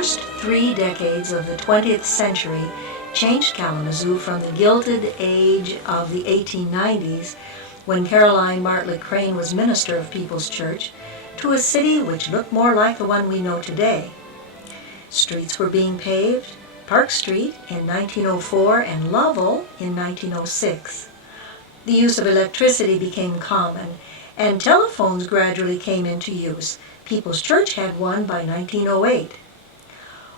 first 3 decades of the 20th century changed Kalamazoo from the Gilded Age of the 1890s, when Caroline Bartlett Crane was minister of People's Church, to a city which looked more like the one we know today. Streets were being paved, Park Street in 1904 and Lovell in 1906. The use of electricity became common, and telephones gradually came into use. People's Church had one by 1908.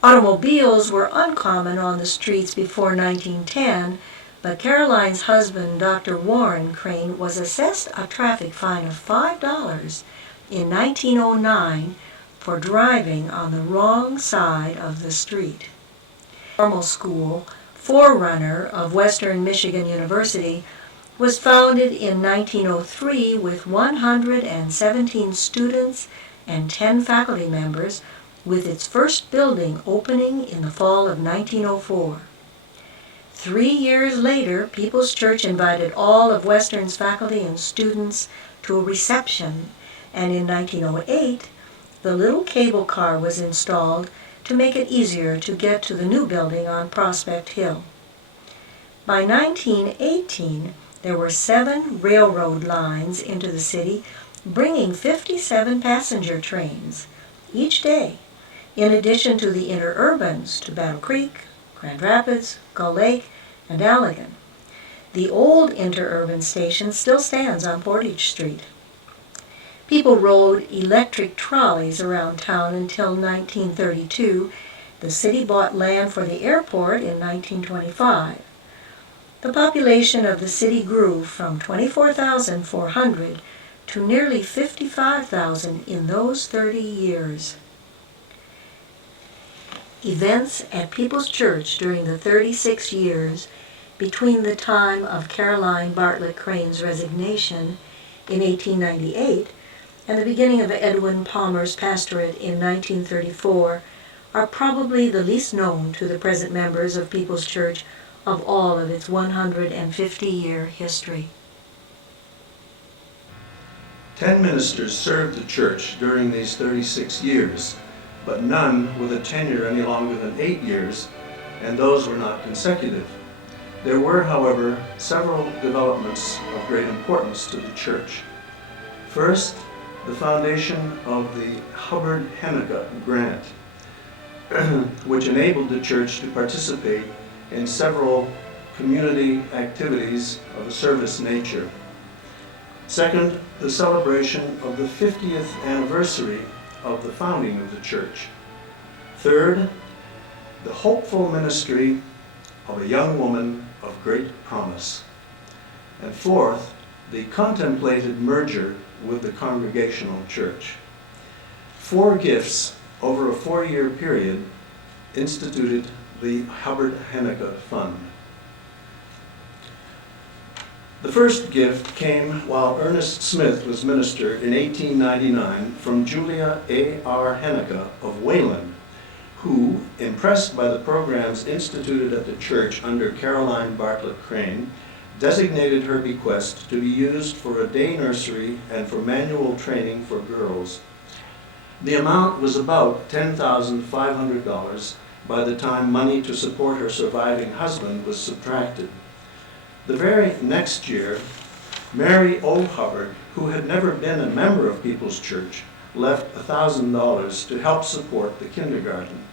Automobiles were uncommon on the streets before 1910, but Caroline's husband, Dr. Warren Crane, was assessed a traffic fine of $5 in 1909 for driving on the wrong side of the street. Normal School, forerunner of Western Michigan University, was founded in 1903 with 117 students and 10 faculty members, with its first building opening in the fall of 1904. 3 years later, People's Church invited all of Western's faculty and students to a reception, and in 1908, the little cable car was installed to make it easier to get to the new building on Prospect Hill. By 1918, there were 7 railroad lines into the city, bringing 57 passenger trains each day, in addition to the interurbans to Battle Creek, Grand Rapids, Gull Lake, and Allegan. The old interurban station still stands on Portage Street. People rode electric trolleys around town until 1932. The city bought land for the airport in 1925. The population of the city grew from 24,400 to nearly 55,000 in those 30 years. Events at People's Church during the 36 years between the time of Caroline Bartlett Crane's resignation in 1898 and the beginning of Edwin Palmer's pastorate in 1934 are probably the least known to the present members of People's Church of all of its 150-year history. 10 ministers served the church during these 36 years, but none with a tenure any longer than 8 years, and those were not consecutive. There were, however, several developments of great importance to the church. First, the foundation of the Hubbard-Hennica grant, which enabled the church to participate in several community activities of a service nature. Second, the celebration of the 50th anniversary of the founding of the church. Third, the hopeful ministry of a young woman of great promise. And fourth, the contemplated merger with the Congregational Church. 4 gifts over a 4-year period instituted the Hubbard-Hennica Fund. The first gift came while Ernest Smith was minister in 1899 from Julia A.R. Hennica of Wayland, who, impressed by the programs instituted at the church under Caroline Bartlett Crane, designated her bequest to be used for a day nursery and for manual training for girls. The amount was about $10,500 by the time money to support her surviving husband was subtracted. The very next year, Mary O. Hubbard, who had never been a member of People's Church, left $1,000 to help support the kindergarten.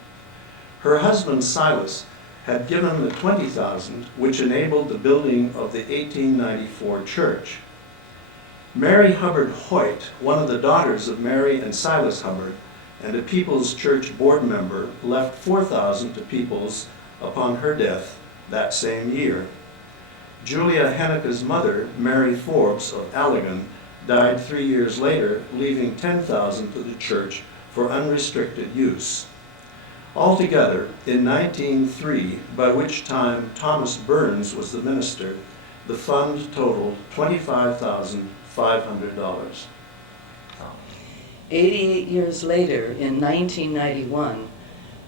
Her husband Silas had given the $20,000, which enabled the building of the 1894 church. Mary Hubbard Hoyt, one of the daughters of Mary and Silas Hubbard, and a People's Church board member, left $4,000 to People's upon her death that same year. Julia Hennica's mother, Mary Forbes of Allegan, died 3 years later, leaving $10,000 to the church for unrestricted use. Altogether, in 1903, by which time Thomas Burns was the minister, the fund totaled $25,500. 88 years later, in 1991,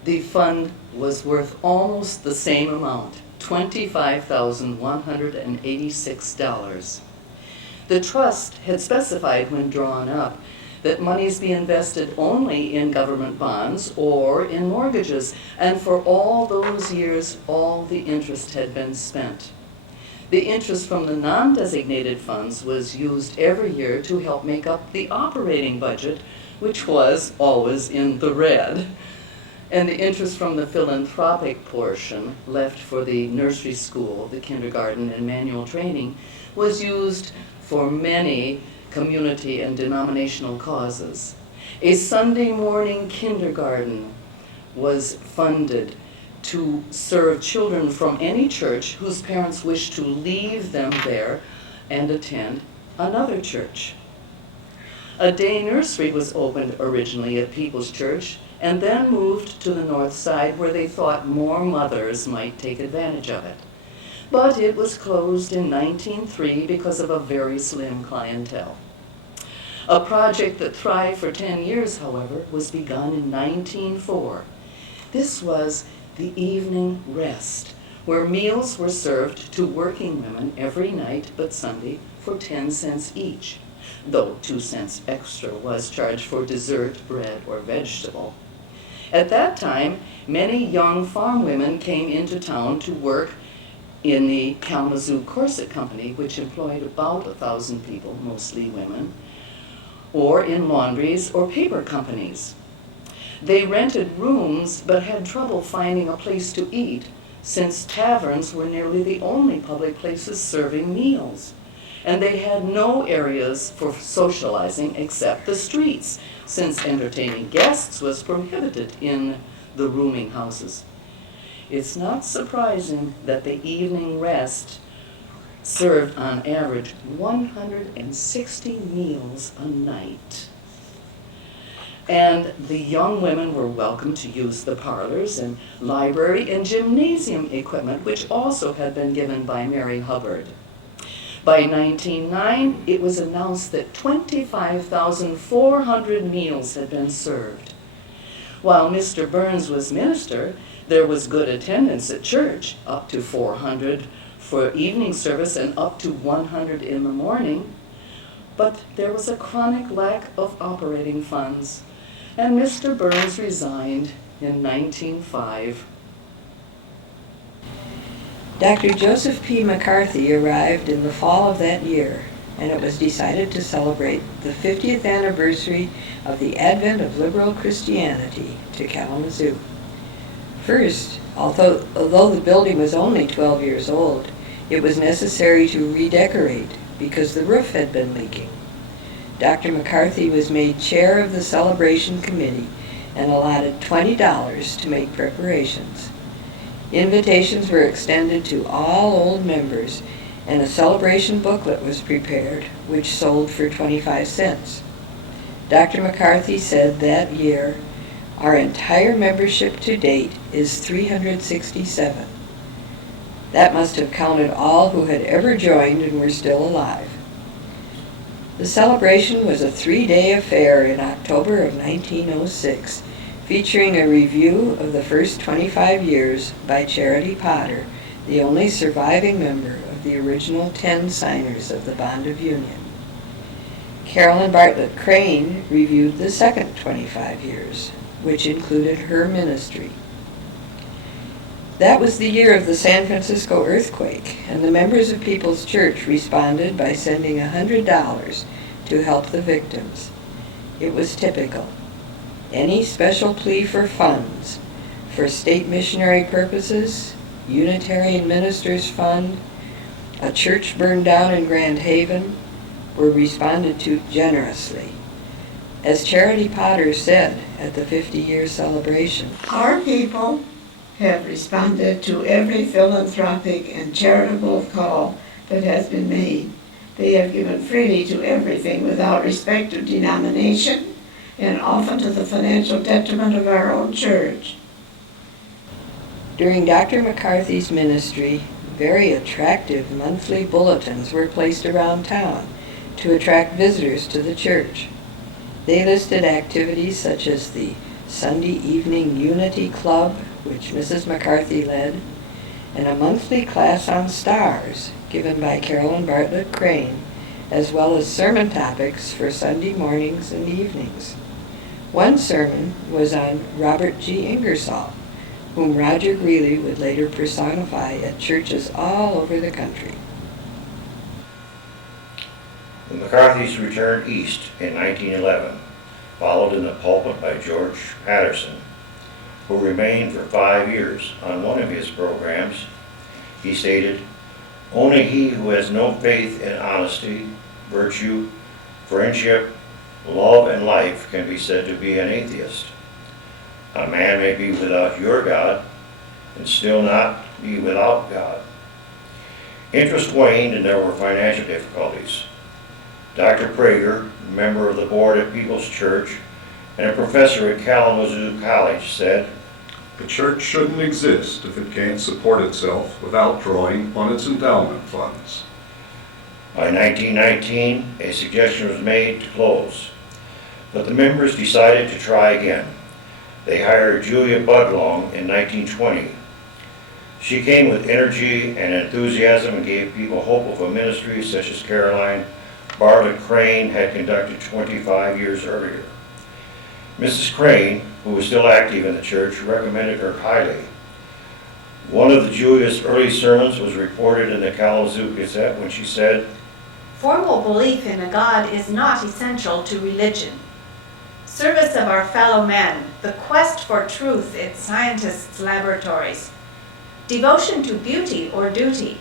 the fund was worth almost the same amount, $25,186. The trust had specified when drawn up that monies be invested only in government bonds or in mortgages, and for all those years, all the interest had been spent. The interest from the non-designated funds was used every year to help make up the operating budget, which was always in the red. And the interest from the philanthropic portion, left for the nursery school, the kindergarten, and manual training, was used for many community and denominational causes. A Sunday morning kindergarten was funded to serve children from any church whose parents wished to leave them there and attend another church. A day nursery was opened originally at People's Church and then moved to the north side where they thought more mothers might take advantage of it. But it was closed in 1903 because of a very slim clientele. A project that thrived for 10 years, however, was begun in 1904. This was the evening rest, where meals were served to working women every night but Sunday for 10 cents each, though 2 cents extra was charged for dessert, bread, or vegetable. At that time, many young farm women came into town to work in the Kalamazoo Corset Company, which employed about 1,000 people, mostly women, or in laundries or paper companies. They rented rooms but had trouble finding a place to eat, since taverns were nearly the only public places serving meals. And they had no areas for socializing except the streets, since entertaining guests was prohibited in the rooming houses. It's not surprising that the evening rest served on average 160 meals a night. And the young women were welcome to use the parlors and library and gymnasium equipment, which also had been given by Mary Hubbard. By 1909, it was announced that 25,400 meals had been served. While Mr. Burns was minister, there was good attendance at church, up to 400 for evening service and up to 100 in the morning. But there was a chronic lack of operating funds, and Mr. Burns resigned in 1905. Dr. Joseph P. McCarthy arrived in the fall of that year, and it was decided to celebrate the 50th anniversary of the advent of liberal Christianity to Kalamazoo. First, although the building was only 12 years old, it was necessary to redecorate because the roof had been leaking. Dr. McCarthy was made chair of the celebration committee and allotted $20 to make preparations. Invitations were extended to all old members, and a celebration booklet was prepared, which sold for 25 cents. Dr. McCarthy said that year, "Our entire membership to date is 367. That must have counted all who had ever joined and were still alive. The celebration was a 3-day affair in October of 1906, featuring a review of the first 25 years by Charity Potter, the only surviving member of the original 10 signers of the Bond of Union. Carolyn Bartlett Crane reviewed the second 25 years, which included her ministry. That was the year of the San Francisco earthquake, and the members of People's Church responded by sending $100 to help the victims. It was typical. Any special plea for funds, for state missionary purposes, Unitarian Ministers Fund, a church burned down in Grand Haven, were responded to generously. As Charity Potter said at the 50-year celebration, "Our people have responded to every philanthropic and charitable call that has been made. They have given freely to everything without respect to denomination, and often to the financial detriment of our own church." During Dr. McCarthy's ministry, very attractive monthly bulletins were placed around town to attract visitors to the church. They listed activities such as the Sunday Evening Unity Club, which Mrs. McCarthy led, and a monthly class on stars given by Carolyn Bartlett Crane, as well as sermon topics for Sunday mornings and evenings. One sermon was on Robert G. Ingersoll, whom Roger Greeley would later personify at churches all over the country. The McCarthys returned east in 1911, followed in the pulpit by George Patterson, who remained for 5 years. On one of his programs, he stated, "Only he who has no faith in honesty, virtue, friendship, love, and life can be said to be an atheist. A man may be without your God and still not be without God." Interest waned and there were financial difficulties. Dr. Prager, a member of the board at People's Church and a professor at Kalamazoo College, said, "The church shouldn't exist if it can't support itself without drawing on its endowment funds." By 1919, a suggestion was made to close, but the members decided to try again. They hired Julia Budlong in 1920. She came with energy and enthusiasm and gave people hope of a ministry such as Caroline Bartlett Crane had conducted 25 years earlier. Mrs. Crane, who was still active in the church, recommended her highly. One of Julia's early sermons was reported in the Kalamazoo Gazette when she said, "Formal belief in a God is not essential to religion. Service of our fellow men, the quest for truth in scientists' laboratories, devotion to beauty or duty,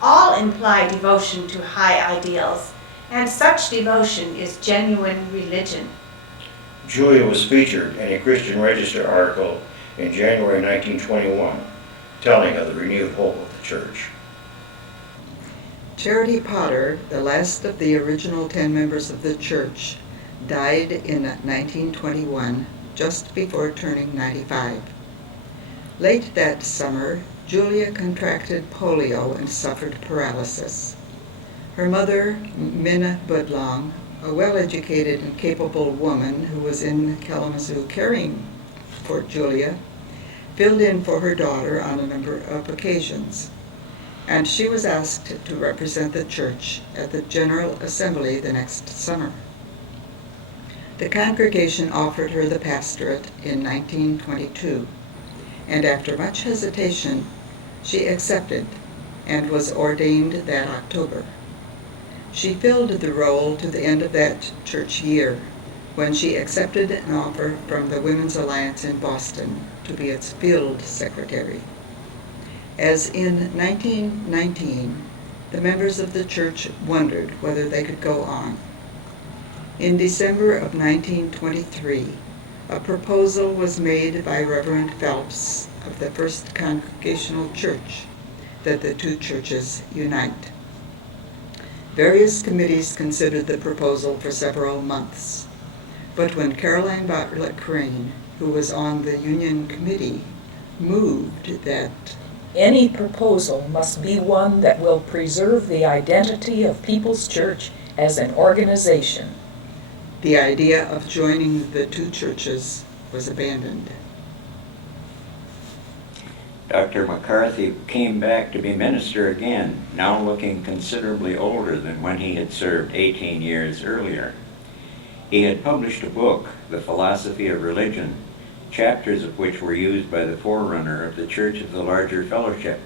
all imply devotion to high ideals, and such devotion is genuine religion." Julia was featured in a Christian Register article in January 1921, telling of the renewed hope of the church. Charity Potter, the last of the original 10 members of the church, died in 1921, just before turning 95. Late that summer, Julia contracted polio and suffered paralysis. Her mother, Minna Budlong, a well-educated and capable woman who was in Kalamazoo caring for Julia, filled in for her daughter on a number of occasions, and she was asked to represent the church at the General Assembly the next summer. The congregation offered her the pastorate in 1922, and after much hesitation, she accepted and was ordained that October. She filled the role to the end of that church year, when she accepted an offer from the Women's Alliance in Boston to be its field secretary. As in 1919, the members of the church wondered whether they could go on. In December of 1923, a proposal was made by Reverend Phelps of the First Congregational Church that the two churches unite. Various committees considered the proposal for several months, but when Caroline Bartlett Crane, who was on the union committee, moved that any proposal must be one that will preserve the identity of People's Church as an organization, the idea of joining the two churches was abandoned. Dr. McCarthy came back to be minister again, now looking considerably older than when he had served 18 years earlier. He had published a book, The Philosophy of Religion, chapters of which were used by the forerunner of the Church of the Larger Fellowship.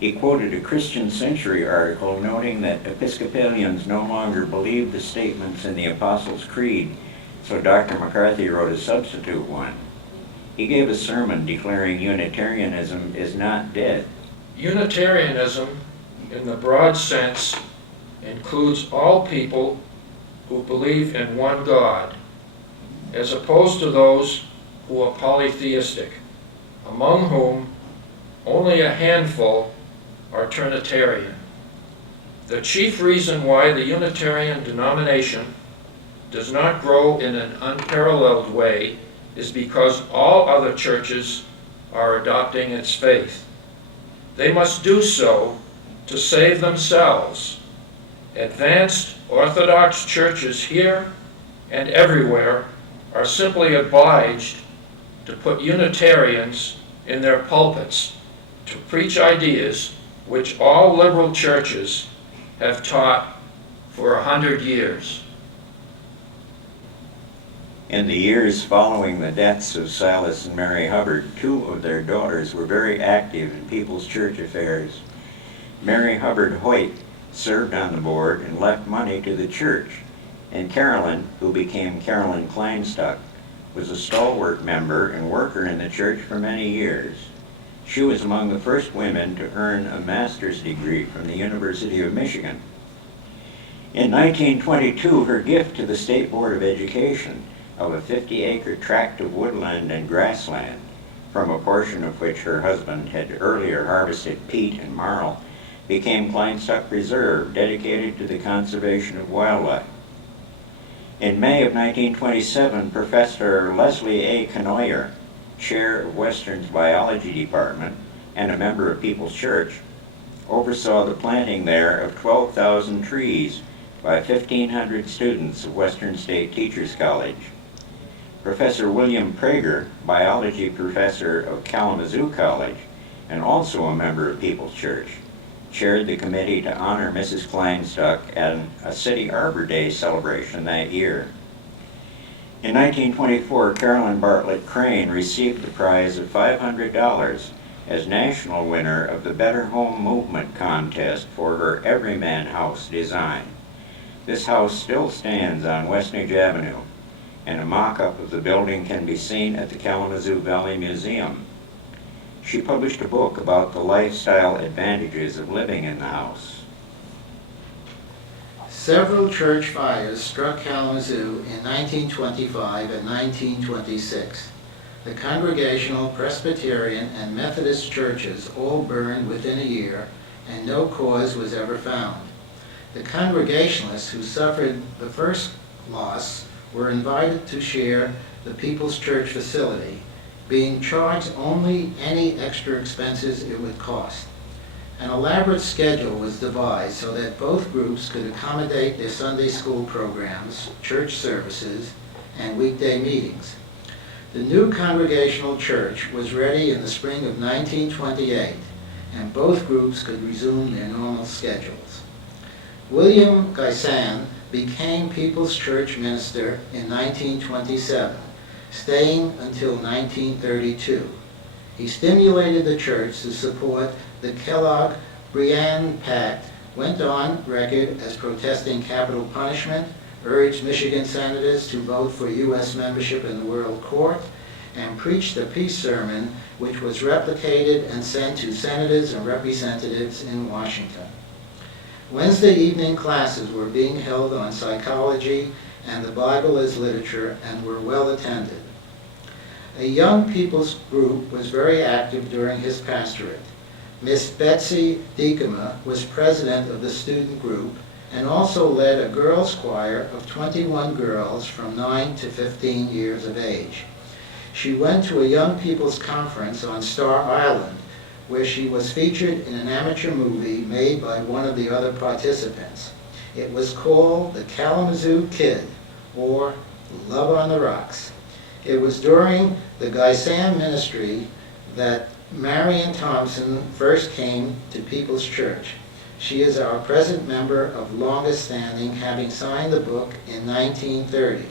He quoted a Christian Century article noting that Episcopalians no longer believed the statements in the Apostles' Creed, so Dr. McCarthy wrote a substitute one. He gave a sermon declaring Unitarianism is not dead. Unitarianism, in the broad sense, includes all people who believe in one God, as opposed to those who are polytheistic, among whom only a handful are Trinitarian. The chief reason why the Unitarian denomination does not grow in an unparalleled way is because all other churches are adopting its faith. They must do so to save themselves. Advanced Orthodox churches here and everywhere are simply obliged to put Unitarians in their pulpits to preach ideas which all liberal churches have taught for 100 years. In the years following the deaths of Silas and Mary Hubbard, two of their daughters were very active in People's Church affairs. Mary Hubbard Hoyt served on the board and left money to the church, and Carolyn, who became Carolyn Kleinstuck, was a stalwart member and worker in the church for many years. She was among the first women to earn a master's degree from the University of Michigan. In 1922, her gift to the State Board of Education of a 50-acre tract of woodland and grassland, from a portion of which her husband had earlier harvested peat and marl, became Kleinstuck Reserve, dedicated to the conservation of wildlife. In May of 1927, Professor Leslie A. Knoyer, chair of Western's biology department and a member of People's Church, oversaw the planting there of 12,000 trees by 1,500 students of Western State Teachers College. Professor William Prager, biology professor of Kalamazoo College and also a member of People's Church, chaired the committee to honor Mrs. Kleinstuck at a City Arbor Day celebration that year. In 1924, Carolyn Bartlett Crane received the prize of $500 as national winner of the Better Home Movement contest for her Everyman House design. This house still stands on Westnedge Avenue, and a mock-up of the building can be seen at the Kalamazoo Valley Museum. She published a book about the lifestyle advantages of living in the house. Several church fires struck Kalamazoo in 1925 and 1926. The Congregational, Presbyterian, and Methodist churches all burned within a year, and no cause was ever found. The Congregationalists who suffered the first loss were invited to share the People's Church facility, being charged only any extra expenses it would cost. An elaborate schedule was devised so that both groups could accommodate their Sunday school programs, church services, and weekday meetings. The new Congregational Church was ready in the spring of 1928, and both groups could resume their normal schedules. William Guysan became People's Church minister in 1927, staying until 1932. He stimulated the church to support the Kellogg-Briand Pact, went on record as protesting capital punishment, urged Michigan senators to vote for U.S. membership in the World Court, and preached a peace sermon which was replicated and sent to senators and representatives in Washington. Wednesday evening classes were being held on psychology and the Bible as literature and were well attended. A young people's group was very active during his pastorate. Miss Betsy Diekema was president of the student group and also led a girls' choir of 21 girls from 9 to 15 years of age. She went to a young people's conference on Star Island, where she was featured in an amateur movie made by one of the other participants. It was called The Kalamazoo Kid, or Love on the Rocks. It was during the Guysan ministry that Marion Thompson first came to People's Church. She is our present member of longest standing, having signed the book in 1930.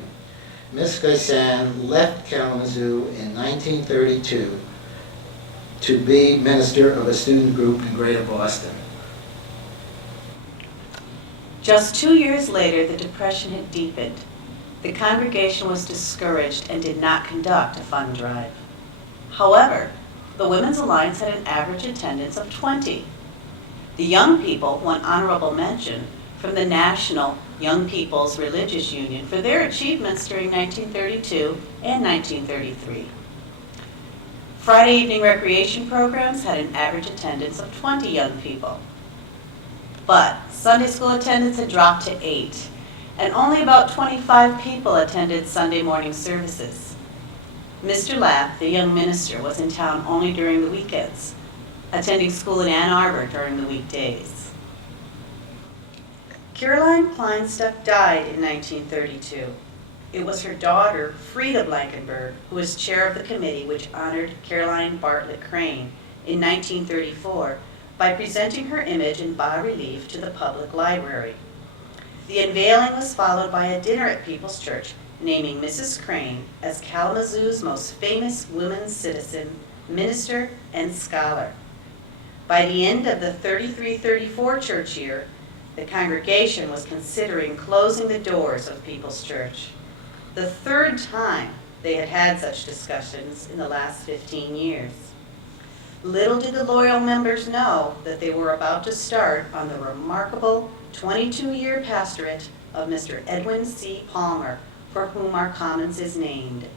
Miss Guysan left Kalamazoo in 1932 to be minister of a student group in Greater Boston. Just 2 years later, the Depression had deepened. The congregation was discouraged and did not conduct a fund drive. However, the Women's Alliance had an average attendance of 20. The young people won honorable mention from the National Young People's Religious Union for their achievements during 1932 and 1933. Friday evening recreation programs had an average attendance of 20 young people. But Sunday school attendance had dropped to 8, and only about 25 people attended Sunday morning services. Mr. Lapp, the young minister, was in town only during the weekends, attending school in Ann Arbor during the weekdays. Caroline Kleinstuck died in 1932. It was her daughter, Frida Blankenberg, who was chair of the committee which honored Caroline Bartlett Crane in 1934 by presenting her image in bas-relief to the public library. The unveiling was followed by a dinner at People's Church, naming Mrs. Crane as Kalamazoo's most famous women's citizen, minister, and scholar. By the end of the 33-34 church year, the congregation was considering closing the doors of People's Church, the third time they had had such discussions in the last 15 years. Little did the loyal members know that they were about to start on the remarkable 22-year pastorate of Mr. Edwin C. Palmer, for whom our commons is named.